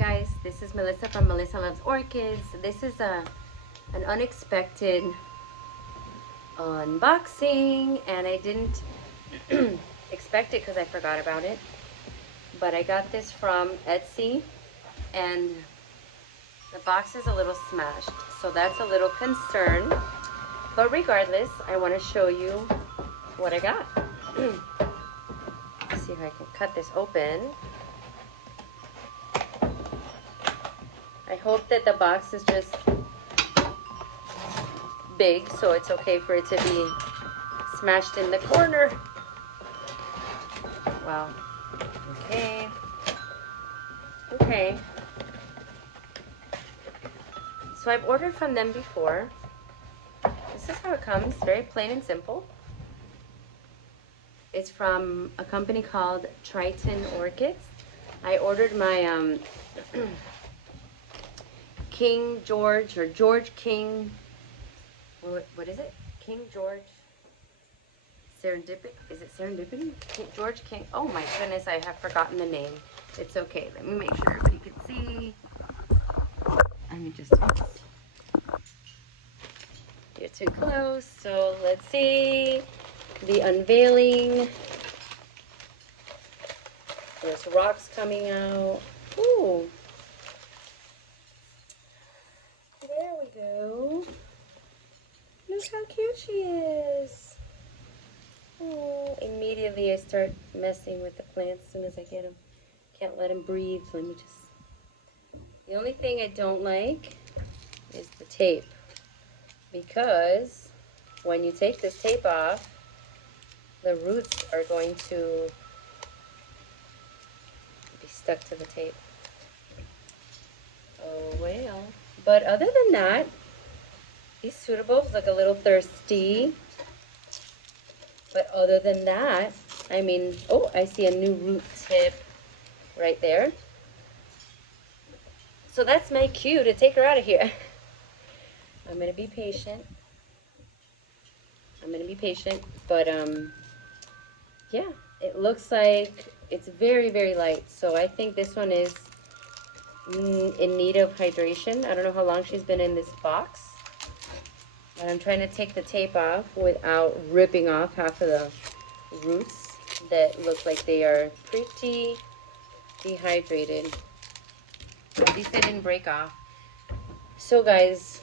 guys, this is Melissa from Melissa Loves Orchids. This is an unexpected unboxing, and I didn't expect it because I forgot about it. But I got this from Etsy, and the box is a little smashed, so that's a little concern. But regardless, I want to show you what I got. Let's see if I can cut this open. I hope that the box is just big, so it's okay for it to be smashed in the corner. Wow. Okay. Okay. So I've ordered from them before. This is how it comes, very plain and simple. It's from a company called Triton Orchids. I ordered my King George, or George King, what is it? King George Serendipity? Is it Serendipity? George King. Oh my goodness, I have forgotten the name. It's okay. Let me make sure everybody can see. Let me just, you're too close. So let's see the unveiling. There's rocks coming out. Ooh. There we go. Look how cute she is. Oh, immediately I start messing with the plants as soon as I get them. Can't let them breathe. Let me just... The only thing I don't like is the tape, because when you take this tape off, the roots are going to be stuck to the tape. Oh well. But other than that, these suitables look a little thirsty. But other than that, I mean, oh, I see a new root tip right there. So that's my cue to take her out of here. I'm going to be patient. But, yeah, it looks like it's very, very light. So I think this one is in need of hydration. I don't know how long she's been in this box. But I'm trying to take the tape off without ripping off half of the roots that look like they are pretty dehydrated. At least they didn't break off. So guys,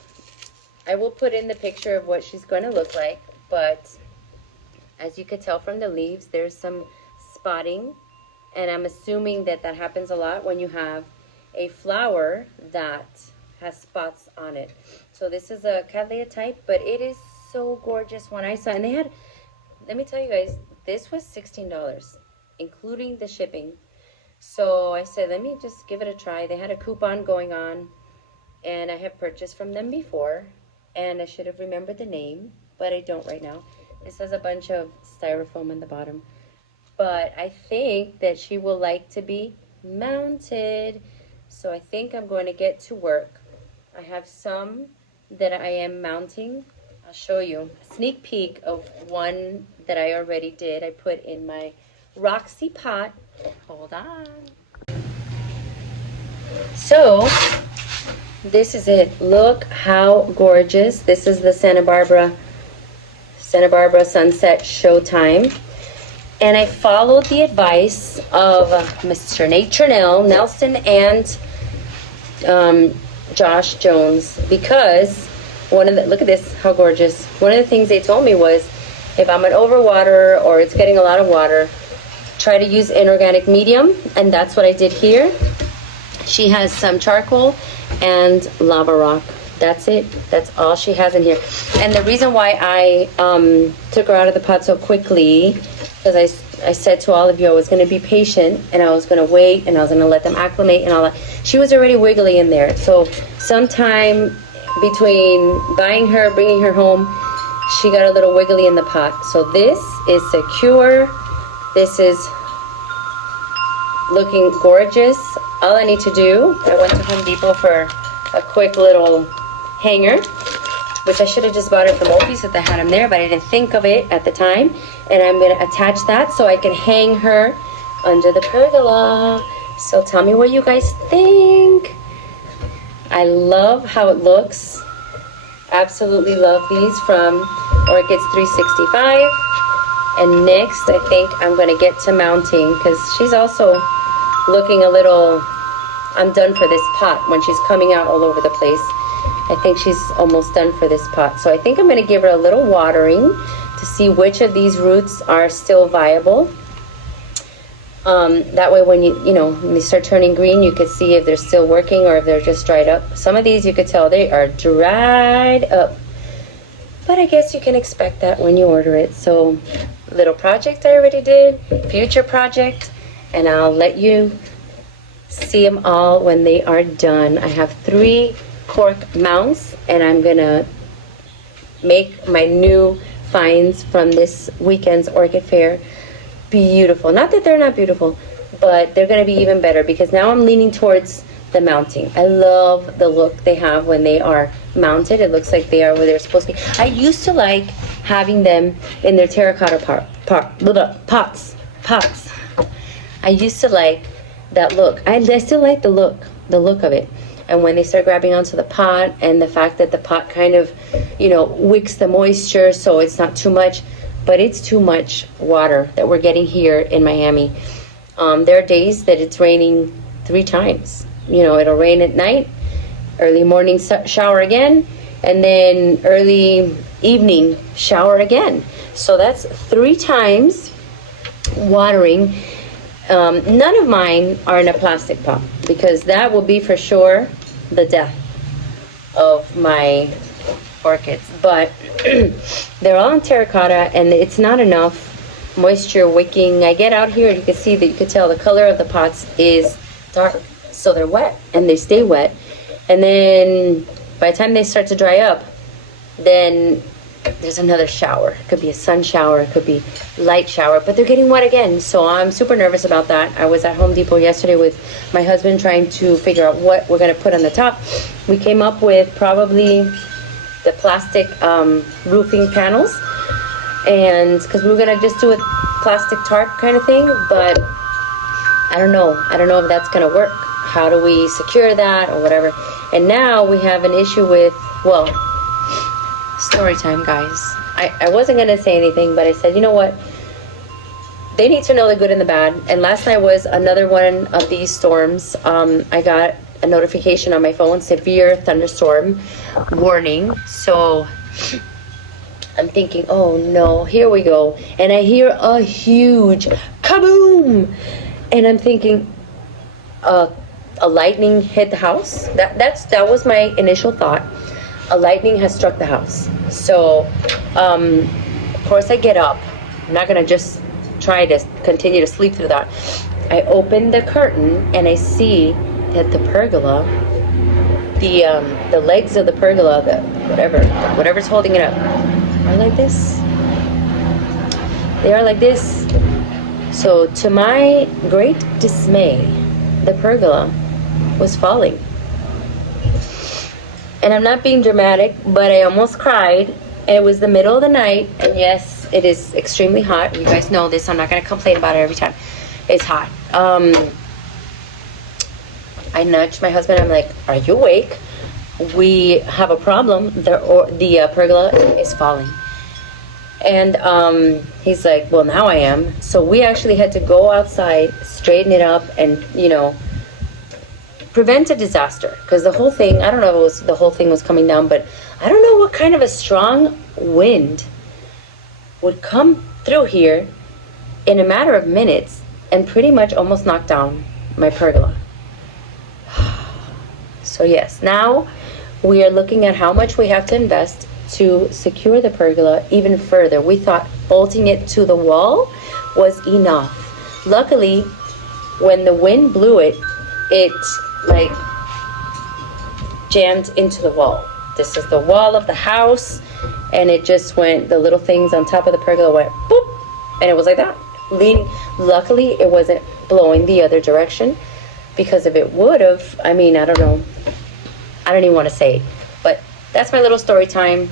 I will put in the picture of what she's going to look like, but as you could tell from the leaves, there's some spotting, and I'm assuming that that happens a lot when you have a flower that has spots on it. So this is a Cattleya type, but it is so gorgeous. When I saw it, and they had, let me tell you guys, this was $16, including the shipping. So I said, let me just give it a try. They had a coupon going on, and I have purchased from them before, and I should have remembered the name, but I don't right now. This has a bunch of styrofoam in the bottom. But I think that she will like to be mounted. So I think I'm going to get to work. I have some that I am mounting. I'll show you a sneak peek of one that I already did. I put in my Roxy pot. Hold on. So this is it. Look how gorgeous. This is the Santa Barbara Sunset Showtime. And I followed the advice of Mr. Nelson and Josh Jones, because look at this, how gorgeous. One of the things they told me was, if I'm an overwater or it's getting a lot of water, try to use inorganic medium, and that's what I did here. She has some charcoal and lava rock. That's it. That's all she has in here. And the reason why I took her out of the pot so quickly, because I said to all of you I was going to be patient, and I was going to wait, and I was going to let them acclimate and all that. She was already wiggly in there. So sometime between buying her, bringing her home, she got a little wiggly in the pot. So this is secure. This is looking gorgeous. All I need to do, I went to Home Depot for a quick little hanger, which I should have just bought it from Opie since I had them there, but I didn't think of it at the time. And I'm going to attach that so I can hang her under the pergola. So tell me what you guys think. I love how it looks. Absolutely love these from Orchids 365. And next, I think I'm going to get to mounting, because she's also looking a little undone for this pot when she's coming out all over the place. I think she's almost done for this pot. So I think I'm going to give her a little watering to see which of these roots are still viable. That way when when they start turning green, you could see if they're still working or if they're just dried up. Some of these you could tell they are dried up. But I guess you can expect that when you order it. So, little project I already did, future project, and I'll let you see them all when they are done. I have 3 cork mounts, and I'm gonna make my new finds from this weekend's orchid fair beautiful. Not that they're not beautiful, but they're gonna be even better because now I'm leaning towards the mounting. I love the look they have when they are mounted. It looks like they are where they're supposed to be. I used to like having them in their terracotta pots. I used to like that look. I still like the look of it. And when they start grabbing onto the pot and the fact that the pot kind of, wicks the moisture so it's not too much, but it's too much water that we're getting here in Miami. There are days that it's raining 3 times. It'll rain at night, early morning shower again, and then early evening shower again. So that's 3 times watering. None of mine are in a plastic pot because that will be for sure the death of my orchids. But they're all in terracotta and it's not enough moisture wicking. I get out here and you can see that you can tell the color of the pots is dark. So they're wet and they stay wet, and then by the time they start to dry up, then there's another shower. It could be a sun shower, it could be light shower, but they're getting wet again. So I'm super nervous about that. I was at Home Depot yesterday with my husband trying to figure out what we're going to put on the top. We came up with probably the plastic roofing panels, and because we were going to just do a plastic tarp kind of thing, but I don't know if that's going to work. How do we secure that or whatever? And now we have an issue with, story time, guys. I wasn't going to say anything, but I said, you know what? They need to know the good and the bad. And last night was another one of these storms. I got a notification on my phone, severe thunderstorm warning. So I'm thinking, oh no, here we go. And I hear a huge kaboom. And I'm thinking, a lightning hit the house. That was my initial thought. A lightning has struck the house. So, of course, I get up. I'm not gonna just try to continue to sleep through that. I open the curtain and I see that the pergola, the legs of the pergola, whatever's holding it up, are like this. They are like this. So, to my great dismay, the pergola was falling. And I'm not being dramatic, but I almost cried. And it was the middle of the night, and yes, it is extremely hot. You guys know this, I'm not going to complain about it every time. It's hot. I nudged my husband, I'm like, are you awake? We have a problem. The pergola is falling. And he's like, well, now I am. So we actually had to go outside, straighten it up, and, prevent a disaster. Because the whole thing, I don't know if the whole thing was coming down, but I don't know what kind of a strong wind would come through here in a matter of minutes and pretty much almost knock down my pergola. So yes, now we are looking at how much we have to invest to secure the pergola even further. We thought bolting it to the wall was enough. Luckily, when the wind blew it, it like jammed into the wall. This is the wall of the house, and it just went, the little things on top of the pergola went boop, and it was like that. Luckily, it wasn't blowing the other direction, because if it would have, I don't know. I don't even want to say, but that's my little story time.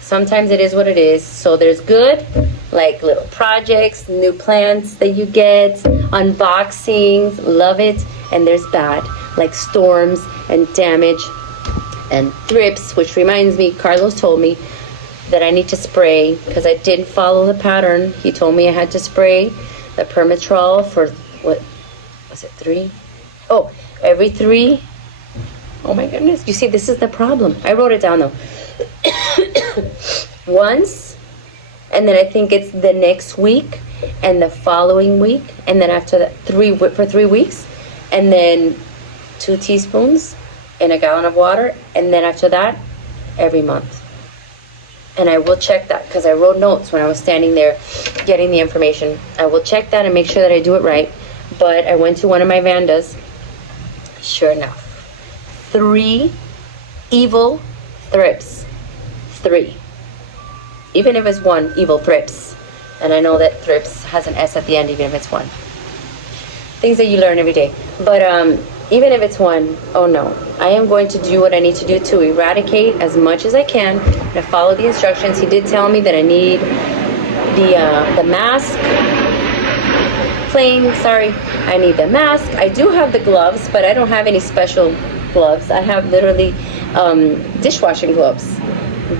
Sometimes it is what it is. So there's good, like little projects, new plants that you get, unboxings, love it. And there's bad, like storms and damage. And thrips, which reminds me, Carlos told me that I need to spray because I didn't follow the pattern. He told me I had to spray the permetrol for, what was it, 3? Oh, every 3. Oh my goodness. You see, this is the problem. I wrote it down though. Once, and then I think it's the next week and the following week, and then after that, for 3 weeks, and then 2 teaspoons in a gallon of water, and then after that, every month. And I will check that because I wrote notes when I was standing there getting the information. I will check that and make sure that I do it right. But I went to one of my vandas. Sure enough, 3 evil thrips. 3. Even if it's 1, evil thrips. And I know that thrips has an S at the end, even if it's 1. Things that you learn every day. But even if it's 1, oh no. I am going to do what I need to do to eradicate as much as I can. To follow the instructions. He did tell me that I need the mask. I need the mask. I do have the gloves, but I don't have any special gloves. I have literally dishwashing gloves.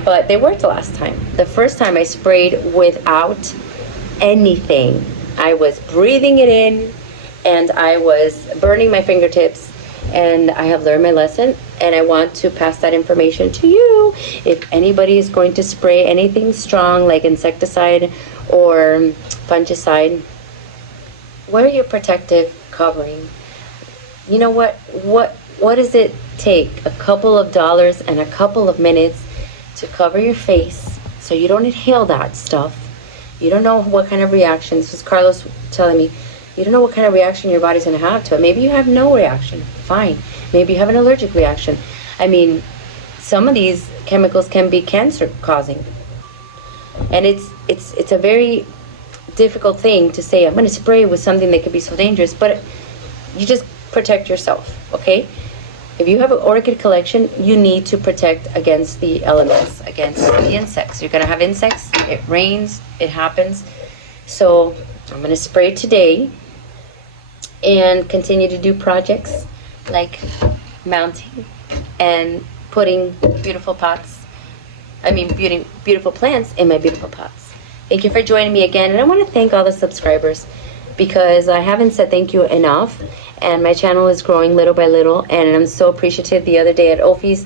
But they worked the last time. The first time I sprayed without anything. I was breathing it in, and I was burning my fingertips, and I have learned my lesson, and I want to pass that information to you. If anybody is going to spray anything strong like insecticide or fungicide, wear your protective covering. You know what does it take? A couple of dollars and a couple of minutes to cover your face so you don't inhale that stuff. You don't know what kind of reaction. This was Carlos telling me. You don't know what kind of reaction your body's going to have to it. Maybe you have no reaction. Fine. Maybe you have an allergic reaction. I mean, some of these chemicals can be cancer causing. And it's a very difficult thing to say, I'm going to spray with something that could be so dangerous, but you just protect yourself, okay? If you have an orchid collection, you need to protect against the elements, against the insects. You're going to have insects. It rains. It happens. So I'm going to spray today and continue to do projects like mounting and putting beautiful plants in my beautiful pots. Thank you for joining me again. And I want to thank all the subscribers because I haven't said thank you enough. And my channel is growing little by little. And I'm so appreciative. The other day at Ophi's,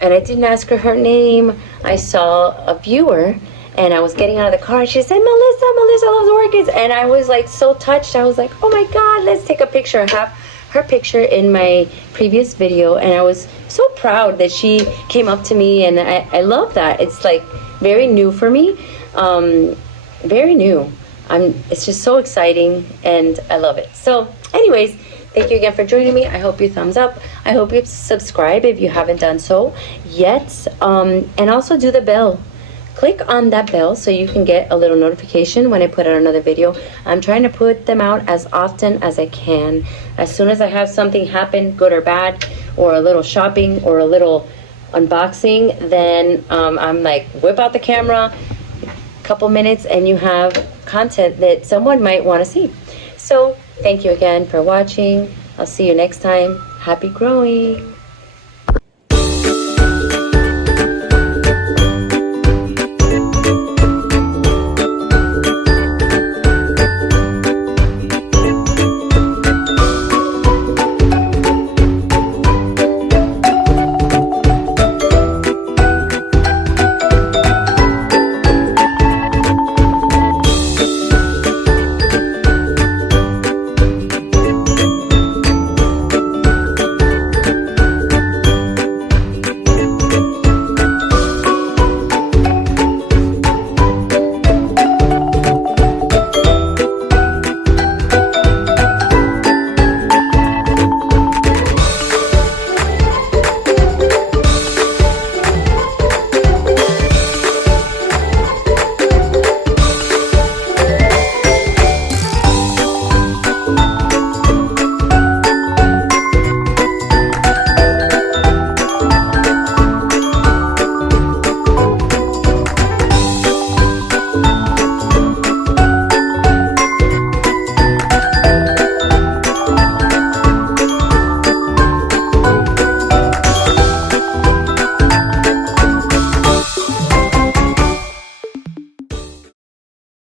and I didn't ask her name, I saw a viewer, and I was getting out of the car, and she said, Melissa loves orchids. And I was like so touched. I was like, oh my God, let's take a picture. I have her picture in my previous video, and I was so proud that she came up to me, and I love that. It's like very new for me, very new. It's just so exciting, and I love it. So anyways, thank you again for joining me. I hope you thumbs up. I hope you subscribe if you haven't done so yet, and also do the bell. Click on that bell so you can get a little notification when I put out another video. I'm trying to put them out as often as I can. As soon as I have something happen, good or bad, or a little shopping or a little unboxing, then I'm like, whip out the camera, couple minutes, and you have content that someone might want to see. So thank you again for watching. I'll see you next time. Happy growing.